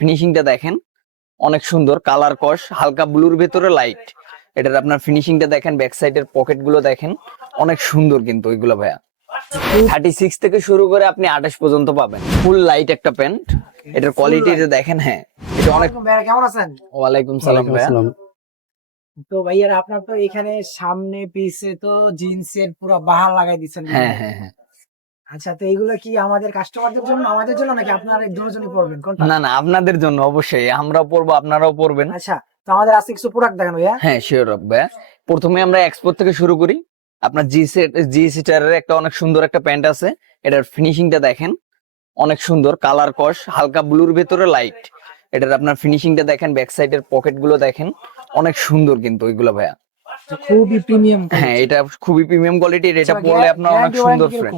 ফিনিশিংটা দেখেন অনেক সুন্দর কালার কস হালকা ব্লুর ভেতরে লাইট এটার আপনার ফিনিশিংটা দেখেন ব্যাক সাইডের পকেটগুলো দেখেন অনেক সুন্দর কিন্তু ওইগুলো ভাইয়া। থার্টি সিক্স থেকে শুরু করে আপনি আঠাশ পর্যন্ত পাবেন। ফুল লাইট একটা প্যান্ট এটার কোয়ালিটি দেখেন হ্যাঁ এটা অনেক কেমন আছেন? ওয়ালাইকুম সালাম ভাইয়া। তো ভাইয়ার আপনার তো এখানে সামনে পিছে তো জিন্সের পুরো বাহার লাগাই দিচ্ছেন। হ্যাঁ হ্যাঁ হ্যাঁ। আচ্ছা তো এইগুলো কি আমাদের কাস্টমারদের জন্য আমাদের জন্য নাকি আপনারা দুজনই পড়বেন কোনটা? না না আপনাদের জন্য অবশ্যই। আমরাও পড়ব আপনারাও পড়বেন আচ্ছা তো আমাদের আজকে কিছু প্রোডাক্ট দেখানো ভাইয়া। হ্যাঁ শিওর ভাইয়া। প্রথমে আমরা এক্সপোর্ট থেকে শুরু করি। আপনার জি সেট জি সিটারের একটা অনেক সুন্দর একটা প্যান্ট আছে। এটার ফিনিশিংটা দেখেন। অনেক সুন্দর কালার কস হালকা ব্লুর ভেতরে লাইট এটার আপনার ফিনিশিংটা দেখেন ব্যাক সাইডের পকেটগুলো দেখেন। অনেক সুন্দর কিন্তু ওইগুলো ভাইয়া। খুবই প্রিমিয়াম হ্যাঁ এটা খুবই প্রিমিয়াম কোয়ালিটির আচ্ছা, এটা পরলে আপনার অনেক সুন্দর ফ্রেন্ড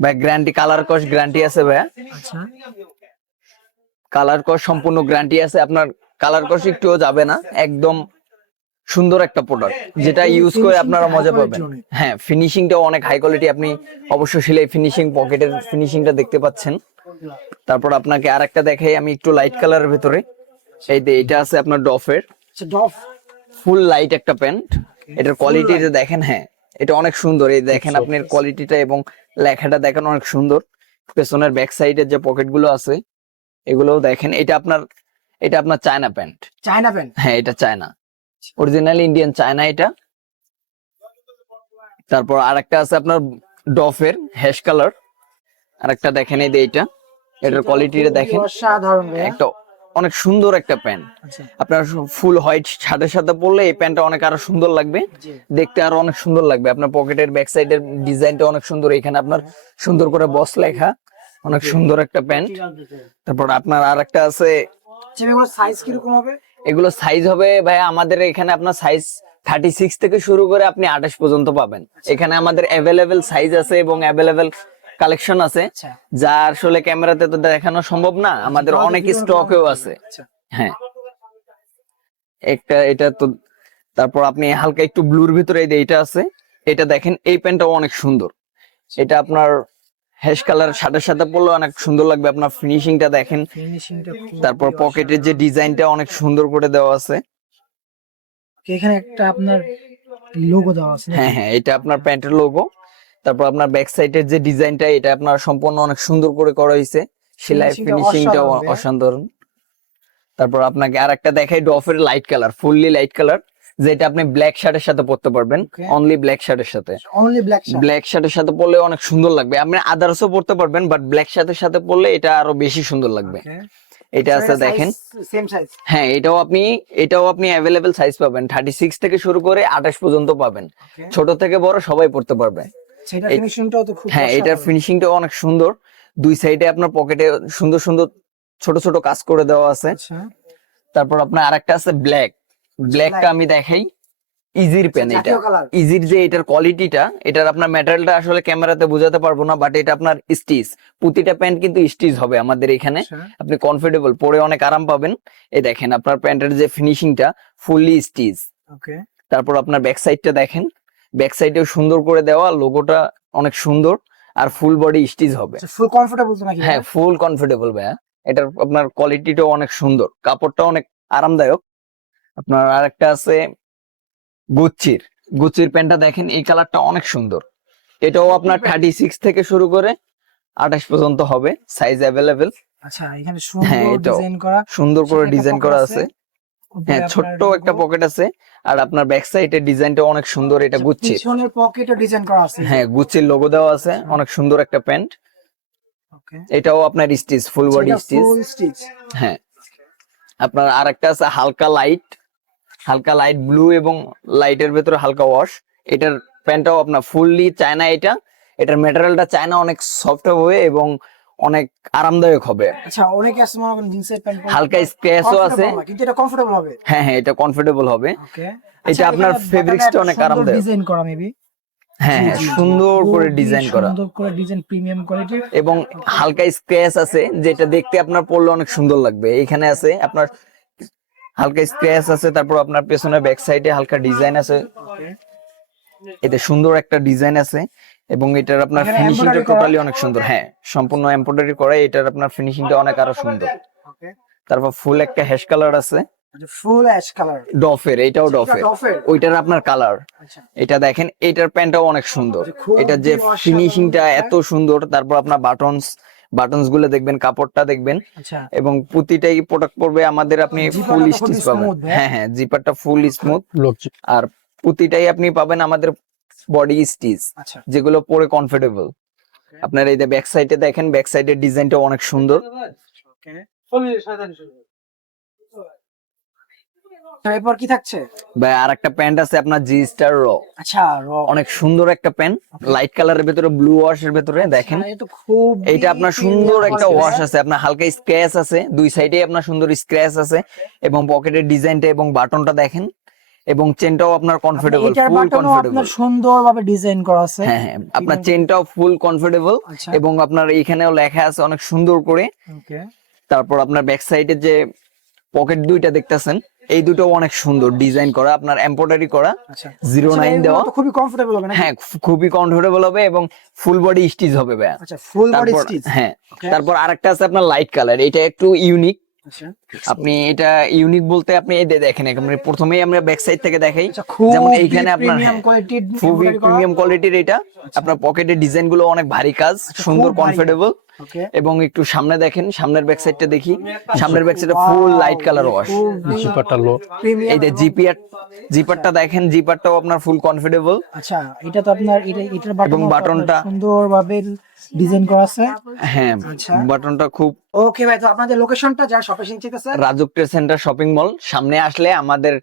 ভাই গ্যারান্টি কালার কস গ্যারান্টি আছে ভাইয়া আচ্ছা। কালার কস সম্পূর্ণ গ্যারান্টি আছে। আপনার কালার কস একটুও যাবে না। একদম সুন্দর একটা প্রোডাক্ট যেটা ইউজ করে আপনারা মজা পাবেন। হ্যাঁ ফিনিশিংটাও অনেক হাই কোয়ালিটি আপনি অবশ্যই সেলাই ফিনিশিং পকেটের ফিনিশিংটা দেখতে পাচ্ছেন। তারপর আপনাকে আরেকটা দেখাই আমি একটু লাইট কালারের ভেতরে। এই যে এটা আছে আপনার ডফের ডফ ফুল লাইট একটা প্যান্ট এটার কোয়ালিটি দেখেন হ্যাঁ এটা অনেক সুন্দর। এই দেখেন আপনার কোয়ালিটিটা এবং লেখাটা দেখেন অনেক সুন্দর। পেছনের ব্যাক সাইডের যে পকেটগুলো আছে এগুলোও দেখেন। এটা আপনার এটা আপনার চায়না প্যান্ট চায়না প্যান্ট হ্যাঁ এটা চায়না অরিজিনাল ইন্ডিয়ান চায়না এটা। তারপর আরেকটা আছে আপনার ডফের হ্যাশ কালার আরেকটা দেখেন এই যে এইটা। এটার কোয়ালিটিটা দেখেন। অসাধারণ একটা অনেক সুন্দর একটা প্যান্ট। আচ্ছা। আপনার ফুল হোয়াইট শার্টের সাথে পরলে এই প্যান্টটা অনেক আরও সুন্দর লাগবে। দেখতে আরও অনেক সুন্দর লাগবে। আপনার পকেটের ব্যাক সাইডের ডিজাইনটা অনেক সুন্দর। এখানে আপনার সুন্দর করে বস লেখা। অনেক সুন্দর একটা প্যান্ট। তারপর আপনার আর একটা আছে। আচ্ছা এগুলো সাইজ কীরকম হবে? এগুলো সাইজ হবে ভাই আমাদের এখানে আপনার সাইজ থার্টি সিক্স থেকে শুরু করে আপনি আঠাশ পর্যন্ত পাবেন। এখানে আমাদের অ্যাভেলেবেল সাইজ আছে এবং অ্যাভেলেবেল কালেকশন আছে আচ্ছা। যা আসলে ক্যামেরাতে তো দেখানো সম্ভব না আমাদের আমাদের অনেক স্টকেও আছে। আচ্ছা। হ্যাঁ। একটা এটা তো তারপর আপনি হালকা একটু ব্লুর ভিতরে এই এটা আছে এটা দেখেন এই প্যান্টটাও অনেক সুন্দর। এটা আপনার হ্যাশ কালার শার্টের সাথে পরলে অনেক সুন্দর লাগবে আপনার ফিনিশিংটা দেখেন। ফিনিশিংটা তারপর পকেটের যে ডিজাইনটা অনেক সুন্দর করে দেওয়া আছে। এখানে একটা আপনার লোগো দেওয়া আছে হ্যাঁ হ্যাঁ এটা আপনার প্যান্টের লোগো তারপর আপনার ব্যাক সাইডের যে ডিজাইনটা এটা আপনার সম্পূর্ণ অনেক সুন্দর করে করা হয়েছে। সেলাই ফিনিশিংটা অসাধারণ তারপর আপনাকে আর একটা দেখাই ডফের light colour fully light colour যেটা আপনি ব্ল্যাক শার্টের সাথে পরতে পারবেন। অনলি ব্ল্যাক শার্টের সাথে। অনলি ব্ল্যাক ব্ল্যাক শার্টের সাথে পরলে অনেক সুন্দর লাগবে। আপনি আদার্সও পরতে পারবেন বাট ব্ল্যাক শার্টের সাথে পরলে এটা আরও বেশি সুন্দর লাগবে। এটা আছে দেখেন। হ্যাঁ এটাও আপনি এটাও আপনি অ্যাভেলেবেল সাইজ পাবেন। থার্টি সিক্স থেকে শুরু করে আঠাশ পর্যন্ত পাবেন। ছোট থেকে বড় সবাই পড়তে পারবে। সেটা ফিনিশিংটাও তো খুব হ্যাঁ এটার ফিনিশিংটা অনেক সুন্দর। দুই সাইডে আপনার পকেটে সুন্দর সুন্দর ছোট ছোট কাজ করে দেওয়া আছে। আচ্ছা। তারপর আপনার আরেকটা আছে ব্ল্যাক ব্ল্যাকটা আমি দেখাই। ইজির পেন এটা। ইজির যে এটার কোয়ালিটিটা এটার আপনার ম্যাটেরিয়ালটা আসলে ক্যামেরাতে বোঝাতে পারব না বাট এটা আপনার স্টিচ প্রতিটা প্যান্ট কিন্তু স্টিচ হবে আমাদের এখানে। আচ্ছা। আপনি কমফোর্টেবল পরে অনেক আরাম পাবেন। এই দেখেন আপনার প্যান্টের যে ফিনিশিংটা ফুললি স্টিচ ওকে তারপর আপনার ব্যাক সাইডটা দেখেন। ব্যাক সাইডেও সুন্দর করে দেওয়া লোগোটা অনেক সুন্দর আর ফুল বডি স্টিচ হবে। ফুল কমফোর্টেবল তো নাকি হ্যাঁ ফুল কমফোর্টেবল ভাইয়া। এটার আপনার কোয়ালিটিটাও অনেক সুন্দর। কাপড়টা অনেক আরামদায়ক। আপনার আরেকটা আছে গুচ্ছির গুচ্ছির প্যান্টটা দেখেন এই কালারটা অনেক সুন্দর। এটাও আপনার থার্টি সিক্স থেকে শুরু করে আঠাশ পর্যন্ত হবে সাইজ অ্যাভেলেবেল আচ্ছা এখানে হ্যাঁ, সুন্দর। ডিজাইন করা সুন্দর করে ডিজাইন করা আছে। হ্যাঁ ছোট্ট একটা পকেট আছে আর আপনার ব্যাক সাইডের ডিজাইনটা অনেক সুন্দর এটা আচ্ছা, গুচ্ছির পিছনের পকেটে ডিজাইন করা আছে। হ্যাঁ গুচ্ছির লোগো দেওয়া আছে অনেক সুন্দর একটা প্যান্ট। এটাও আপনার stitch full body stitch stitch হ্যাঁ। আপনার আর একটা আছে হালকা লাইট হালকা লাইট ব্লু এবং লাইটের ভেতরে হালকা ওয়াশ এটার প্যান্টটাও আপনার ফুললি চায়না এটা। এটার ম্যাটেরিয়ালটা চায়না অনেক সফট হবে এবং অনেক আরামদায়ক হবে। আচ্ছা অনেকে আছে মনে করেন জিন্সের প্যান্ট হালকা স্ক্র্যাচও আছে। কিন্তু এটা কমফোর্টেবল হবে। হ্যাঁ হ্যাঁ এটা কমফোর্টেবল হবে। ওকে এটা আপনার fabrics-টা অনেক আরামদায়ক। ডিজাইন করা মেবি হ্যাঁ হ্যাঁ সুন্দর করে ডিজাইন করা। সুন্দর করে ডিজাইন প্রিমিয়াম কোয়ালিটির এবং হালকা স্ক্র্যাচ আছে যেটা দেখতে আপনার পরলে অনেক সুন্দর লাগবে। এখানে আছে আপনার হালকা স্ক্র্যাচ আছে তারপর আপনার পেছনে ব্যাক সাইডে হালকা ডিজাইন আছে। এতে সুন্দর একটা ডিজাইন আছে। এবং এটার আপনার ফিনিশিংটা টোটালি অনেক সুন্দর। হ্যাঁ সম্পূর্ণ এমব্রয়ডারি করা এটার আপনার ফিনিশিংটা অনেক আরও সুন্দর। ওকে তারপর ফুল একটা হ্যাশ কালার আছে। ফুল অ্যাশ কালার ডফের এটাও ডফের ডফের ওইটার আপনার কালার আচ্ছা। এটা দেখেন এটার প্যান্টটাও অনেক সুন্দর। এটা যে ফিনিশিংটা হ্যাঁ? এত সুন্দর তারপর আপনার বাটনস বাটনসগুলো দেখবেন কাপড়টা দেখবেন। আচ্ছা। এবং প্রতিটাই প্রোডাক্ট পড়বে আমাদের আপনি ফুল স্টিচ পাবেন। হ্যাঁ? হ্যাঁ হ্যাঁ জিপারটা ফুল স্মুথ আর প্রতিটাই আপনি পাবেন আমাদের বডি স্টিচ আচ্ছা। যেগুলো পরে কমফোর্টেবল আপনার এই যে ব্যাক সাইডে দেখেন ব্যাক সাইডের ডিজাইনটা অনেক সুন্দর। এরপর কি থাকছে? ভাই আর একটা প্যান্ট আছে আপনার জি স্টার র আচ্ছা র অনেক সুন্দর একটা প্যান্ট। লাইট কালারের ভেতরে ব্লু ওয়াশের ভেতরে দেখেন। এটা খুব এইটা আপনার সুন্দর একটা ওয়াশ আছে। আপনার হালকা স্ক্র্যাচ আছে। দুই সাইডে আপনার সুন্দর স্ক্র্যাচ আছে। এবং পকেটের ডিজাইনটা এবং বাটনটা দেখেন। এবং চেনটাও আপনার কমফোর্টেবল ফুল বাটনও কমফোর্টেবল আপনার সুন্দরভাবে ডিজাইন করা আছে। হ্যাঁ হ্যাঁ আপনার চেনটাও ফুল কমফোর্টেবল আচ্ছা। এবং আপনার এইখানেও লেখা আছে অনেক সুন্দর করে। ওকে তারপর আপনার ব্যাক সাইডের যে পকেট দুইটা দেখতেছেন এই দুটো অনেক সুন্দর ডিজাইন করা আপনার এমব্রয়ডারি করা আচ্ছা। জিরো নাইন দেওয়া। খুবই কমফোর্টেবল হবে হ্যাঁ খুবই কমফোর্টেবল হবে এবং ফুল বডি স্টিচ হবে ভাইয়া। আচ্ছা ফুল বডি স্টিচ হ্যাঁ তারপর আরেকটা আছে আপনার লাইট কালার এটা একটু ইউনিক আচ্ছা আপনি এটা ইউনিক বলতে আপনি এই দেখেন একেবারে প্রথমেই আমরা ব্যাক সাইড থেকে দেখাই। আচ্ছা যেমন এইখানে আপনার প্রিমিয়াম কোয়ালিটির খুবই প্রিমিয়াম কোয়ালিটির এটা। আপনার পকেটের ডিজাইনগুলো অনেক ভারী কাজ সুন্দর আচ্ছা। কমফোর্টেবল এবং একটু সামনে দেখেন সামনের ব্যাক সাইডটা দেখি। সামনের ব্যাক সাইডে ফুল লাইট কালার ওয়াশ জিপারটা লো এই যে জিপিআর জিপারটা দেখেন জিপারটাও আপনার ফুল কমফোর্টেবল আচ্ছা এটা তো আপনার এটা এটার বাটন এবং বাটনটা- সুন্দরভাবে ডিজাইন করা আছে। হ্যাঁ আচ্ছা। বাটনটা খুব ওকে ভাই তো আপনাদের লোকেশনটা যারা shopping চিন্তাছে Rajuk trade centre shopping mall সামনে আসলে আমাদের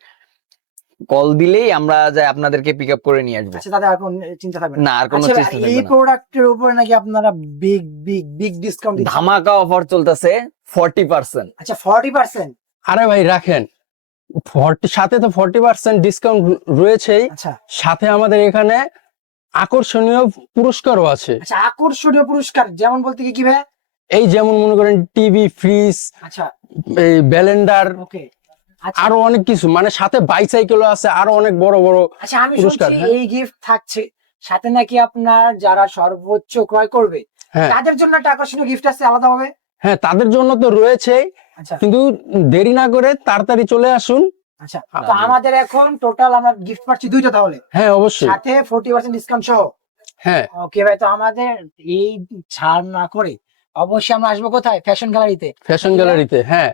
কল দিলেই আমরা যাই আপনাদেরকে পিক আপ করে নিয়ে আসব। আচ্ছা তাদের আর কোনো চিন্তা থাকবে না। আর কোনো আচ্ছা, এই থাকবে না। প্রোডাক্টের উপরে নাকি আপনারা বিগ বিগ বিগ ডিসকাউন্ট দিচ্ছেন? ধামাকা অফার চলতেছে ফর্টি পার্সেন্ট আচ্ছা 40% আরে ভাই রাখেন। সাথে তো ফর্টি পার্সেন্ট ডিসকাউন্ট রয়েছেই। আচ্ছা। সাথে আমাদের এখানে আকর্ষণীয় পুরস্কারও আছে। আচ্ছা আকর্ষণীয় পুরস্কার যেমন বলতে কি কি ভাই? এই যেমন মনে করেন টিভি ফ্রিজ আচ্ছা। এই ব্যালেন্ডার ওকে আরও অনেক কিছু মানে সাথে বাইসাইকেলও আছে আরও অনেক বড় বড় আচ্ছা আমি শুনছি হ্যাঁ। এই গিফট থাকছে। সাথে নাকি আপনার যারা সর্বোচ্চ ক্রয় করবে হ্যাঁ। তাদের জন্য একটা আকর্ষণীয় গিফট আছে আলাদা হবে? হ্যাঁ তাদের জন্য তো রয়েছেই আচ্ছা। কিন্তু দেরি না করে তাড়াতাড়ি চলে আসুন। আচ্ছা তো আমাদের এখন টোটাল আমরা গিফট পাচ্ছি দুইটা তাহলে। হ্যাঁ অবশ্যই। সাথে ফোর্টি পার্সেন্ট ডিসকাউন্ট সহ। হ্যাঁ। ওকে ভাই তো আমাদের এই ছাড় না করে অবশ্যই আমরা আসব কোথায়? ফ্যাশন গ্যালারিতে ফ্যাশন গ্যালারিতে হ্যাঁ।